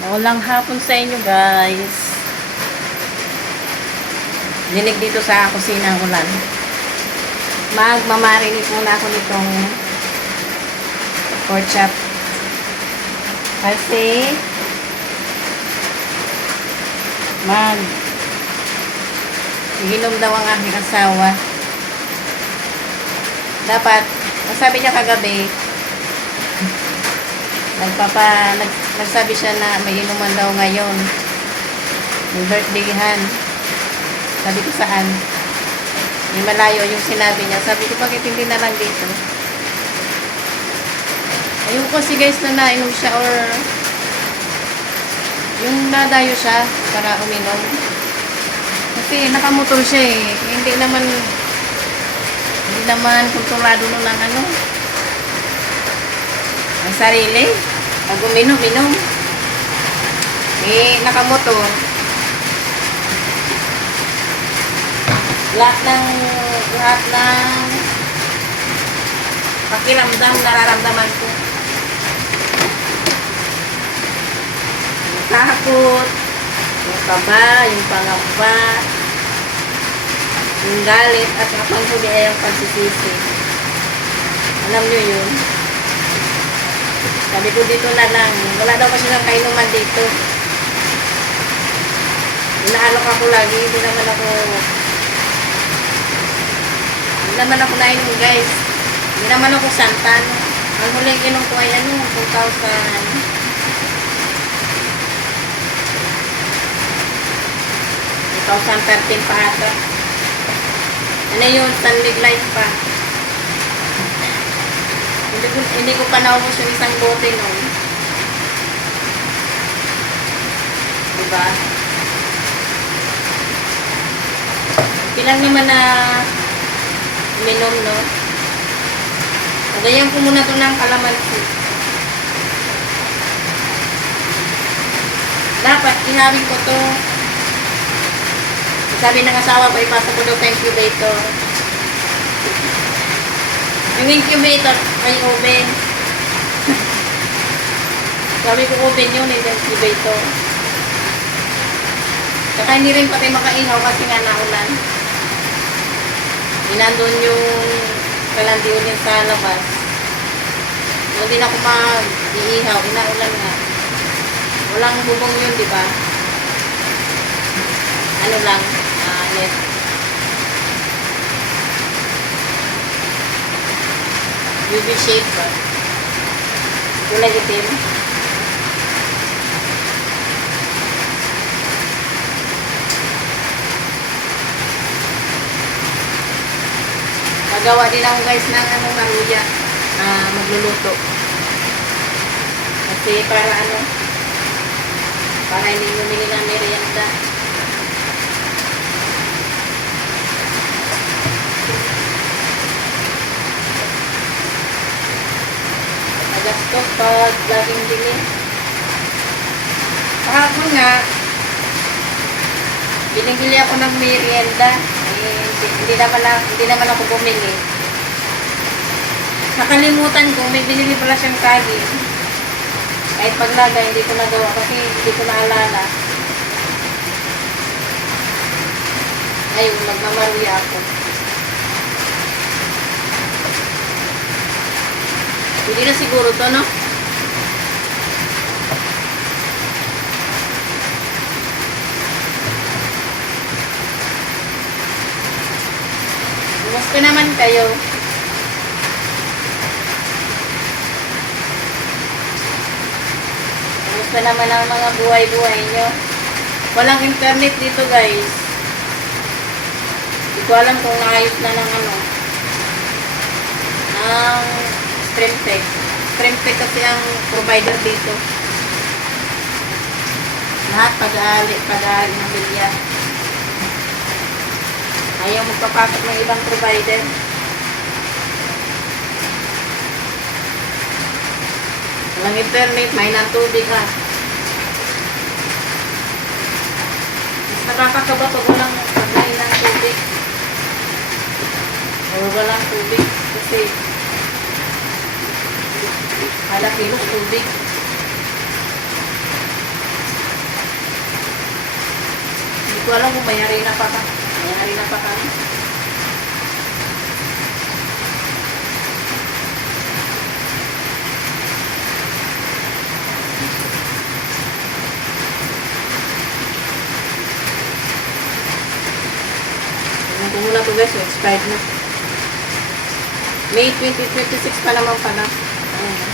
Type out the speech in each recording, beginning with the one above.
Maulang hapon sa inyo guys. Dinig dito sa kusina ang ulan. Magmamarinate muna ako nitong pork chop. Kasi inom daw ang aking asawa. Dapat, sabi niya kagabi, nagsabi siya na may inuman daw ngayon. May birthdayhan. Sabi ko saan? May malayo yung sinabi niya. Sabi ko, bakit hindi na lang dito? Ayun ko si guys na nainom siya or yung nadayo siya para uminom. Kasi nakamotor siya eh. Hindi naman kontrolado nun ng ano. Ang sarili. Pag uminom. Eh, nakamotor. Lahat ng pakiramdam nararamdaman ko. Yung takot, yung kaba, yung pangamba, yung galit, at ang huli ay yung pagsisisi. Alam nyo yun? Sabi ko dito na lang, wala daw kasi ng kainuman dito. Inaalok ako lagi, hindi naman ako nainom guys. Hindi naman ako santan. Ang huling inom ko ay 2013 pa ata. Ano yun? Sunlig life pa. Hindi ko pa naubos yung isang bote nun. Diba? Kailang naman na uminom, no? Lagayan ko muna ito ng kalamansi. Dapat, ihawin ko to. Sabi ng asawa ko, ipasa ko daw sa incubator. Yung incubator ay oven. Sabi ko oven yun, yung incubator. Saka hindi rin pati makaihaw kasi nga naulan. Inandun yung kalandiulin sa labas. Hindi na ako mag-iihaw. Inaulan nga. Walang bubong yun, di ba? Ano lang, net. UV shape ba? Kulay itim. Magawa din ako guys ng maruya magluluto. Kasi para hindi bumili ng merienda. Nagastos pag laging bili. Kahapon nga, binibili ako ng merienda. Hindi naman ako bumili. Nakalimutan ko, may binili pala siyang saging. Kahit paglagay, hindi ko nagawa kasi hindi ko naalala. Ayun, magmamaruya ako. Hindi na siguro to, no? Kumusta naman kayo? Kumusta naman ang mga buhay-buhay nyo? Walang internet dito guys. Hindi ko alam kung naayos na ng ng Streamtech. Streamtech kasi ang provider dito. Lahat pag-aali ng bilya. Ayaw magpapasok ng ibang provider. Walang internet, may ng tubig ha. Mas nakakakaba pag walang may ng tubig. O walang tubig. Kasi Hala kilos tubig. ko alam kung may harina pa ka. May harina pa kami. Tingnan ko muna to guys, expired na. May 2026 pa naman pala. Ayan.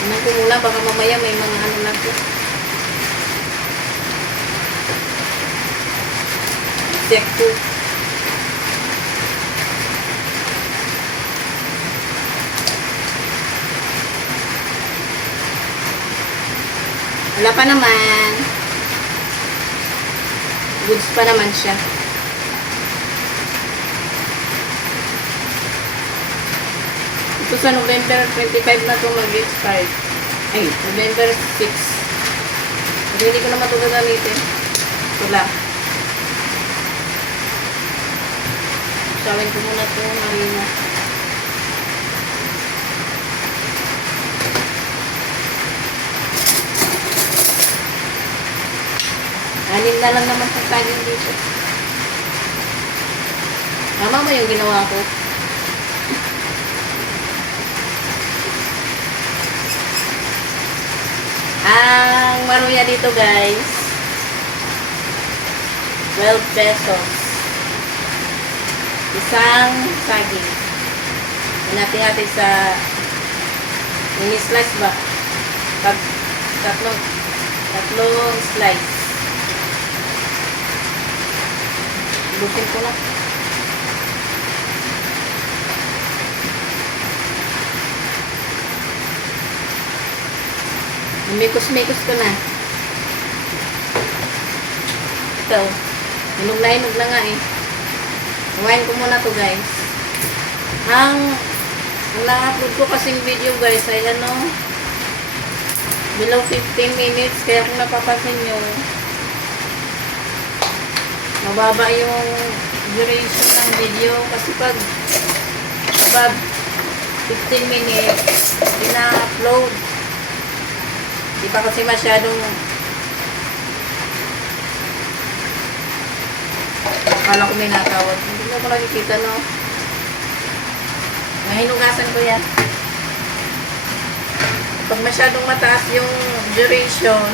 Tingnan ko muna, baka mamaya may mga ano na to. Check to. Wala pa naman. Goods pa naman siya. Ito sa November 25 na ito mag-expire. Ay, November 6. Pero hindi ko naman ito gagamitin. Ito lang. Sawin ko muna ito, harina. Anin na lang naman sa tagin dito. Tama ba yung ginawa ko? Ang maruya dito guys, 12 pesos. Isang saging. Hinati-hati sa mini-slice ba? Tatlong slice. Lusin ko na. Mikos-mikos ko na. Ito. Hinog na nga eh. Kumain ko muna to guys. Ang na-upload ko kasing video guys ay ano, below 15 minutes. Kaya kung napapansin nyo, mababa yung duration ng video kasi pag above 15 minutes ina-upload. Di pa kasi masyadong akala ko may natawag. Hindi na ko nakikita, no? Mahinugasan ko yan. Pag masyadong mataas yung duration,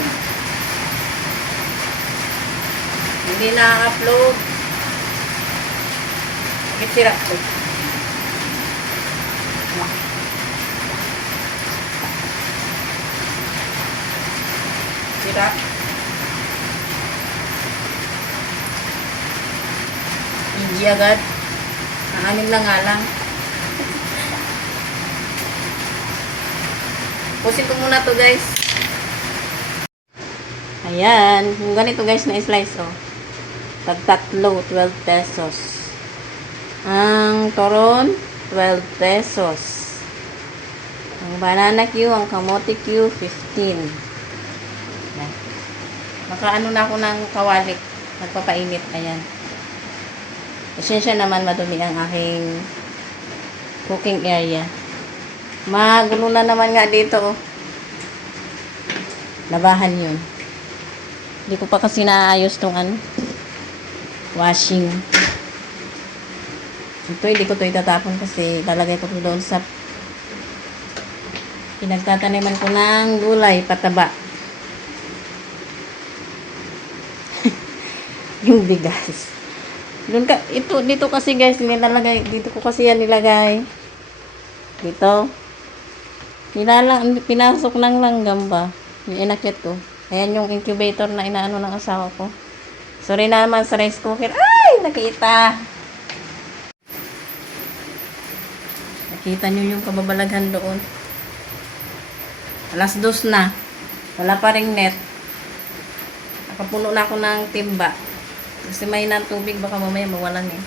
hindi na-upload. Bakit sira ko? Sira. Hindi agad. Nakanim na nga lang. Pusin ko muna to guys. Ayan. Yung ganito guys na slice oh. Pag tatlo, 12 pesos. Ang toron, 12 pesos. Ang banana Q, ang kamote Q, 15. Nakaano na ako ng kawali. Nagpapainit. Ayan. Pasensya naman madumi ang aking cooking area. Magulo na naman nga dito. Oh. Labahan yun. Hindi ko pa kasi naayos tong ano. Washing. Ito, hindi ko ito itatapon kasi lalagay ko ito doon sa pinagtataniman ko ng gulay, pataba. Yung bigas. Doon ka, dito kasi guys, nilalagay, dito ko kasi yan nilagay. Dito. Pinasok ng langgam ba? Yung inakyat ko. Ayan yung incubator na inaano ng asawa ko. Sorry naman sa rice cooker. Ay! Nakita! Nakita nyo yung kababalaghan doon. Alas 2 na. Wala pa ring net. Nakapuno na ako ng timba. Kasi may ng tubig, baka mamaya mawalan eh.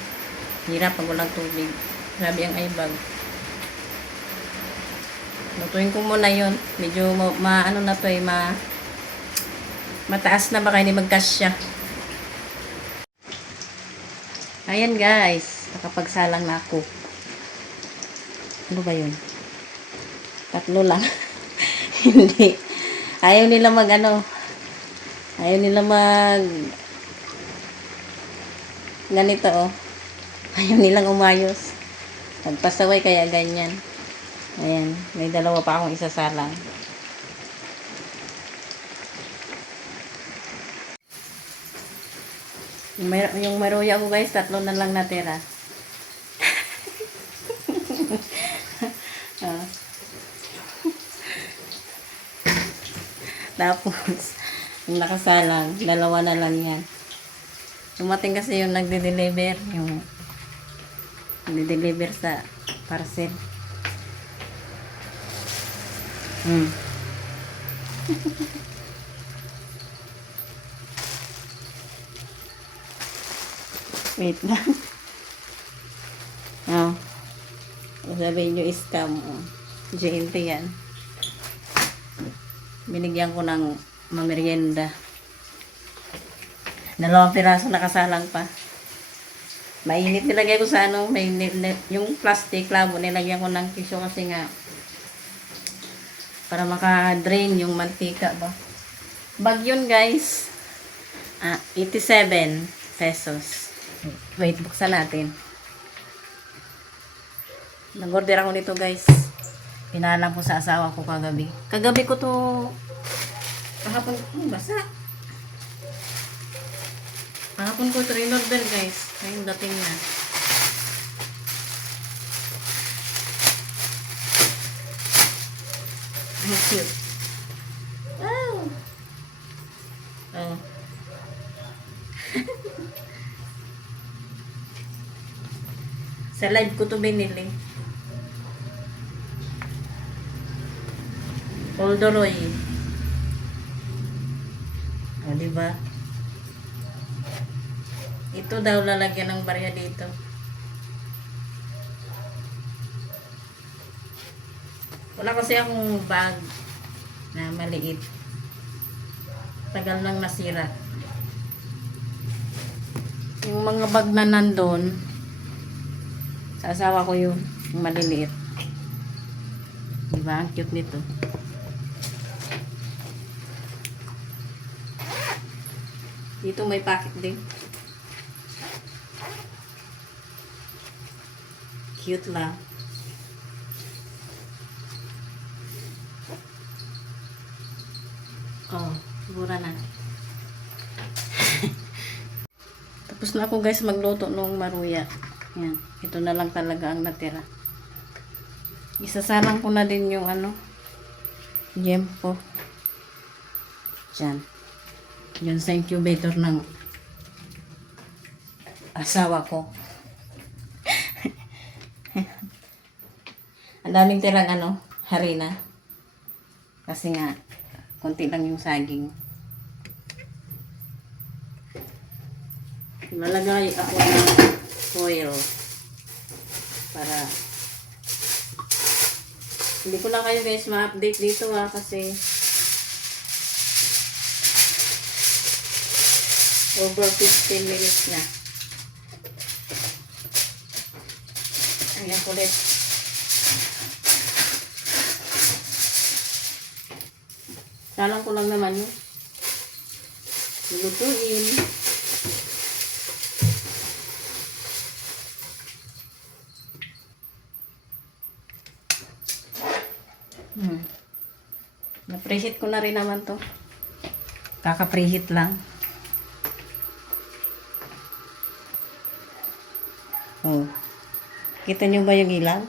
Hirap pag walang tubig. Grabe ang ibag. Lutuin ko muna yun. Medyo ano na to eh, mataas na baka hindi magkasya. Ayan guys, nakapagsalang na ako. Ano ba yun? Tatlo lang. Hindi. Ayaw nila mag ano. Ayaw nila mag ganito oh. Ayaw nilang umayos. Nagpasaway kaya ganyan. Ayan. May dalawa pa akong isasalang. Yung maruya ko guys, tatlo na lang natira. Ah. Tapos, yung nakasalang, dalawa na lang yan. Dumating kasi yung nagde-deliver, yung nagde-deliver sa parcel. Wait lang. Oh. Sabihin nyo scam. Oh. GNT yan. Binigyan ko ng mamerienda. 2 piraso nakasalang pa. Mainit nilagay ko sa ano, yung plastic labo nilagyan ko ng tissue kasi nga para maka-drain yung mantika ba. Bag yun guys. 87 pesos. Wait, buksan natin. Nag-order ako nito guys. Pinalam ko sa asawa ko kagabi. Kagabi ko to kahapon basa. Kahapon ko ito in-order guys. Ngayon dating na. Ang cute. Wow! Oh. Sa live ko to binili. Oldoroy. O, diba? Ito daw lalagyan ng barya dito. Wala kasi akong bag na maliit. Tagal nang nasira. Yung mga bag na nandun, sa asawa ko yung maliliit. Diba? Ang cute nito. Dito may pocket din. Cute lang. Oh, sigura na. Tapos na ako guys magluto ng maruya. Yan. Ito na lang talaga ang natira. Isasalang ko na din yung ano, yempo. Diyan. Yun sa incubator ng asawa ko. Ang daming tirang ano, harina. Kasi nga, konti lang yung saging. Lalagay ako ng foil para hindi ko na kayo guys ma-update dito kasi over 15 minutes na. Ayan kulit. Salang ko lang naman yun. Lulutuin. Na-preheat ko na rin naman to. Kaka-preheat lang. Oh. Kita nyo ba yung ilaw?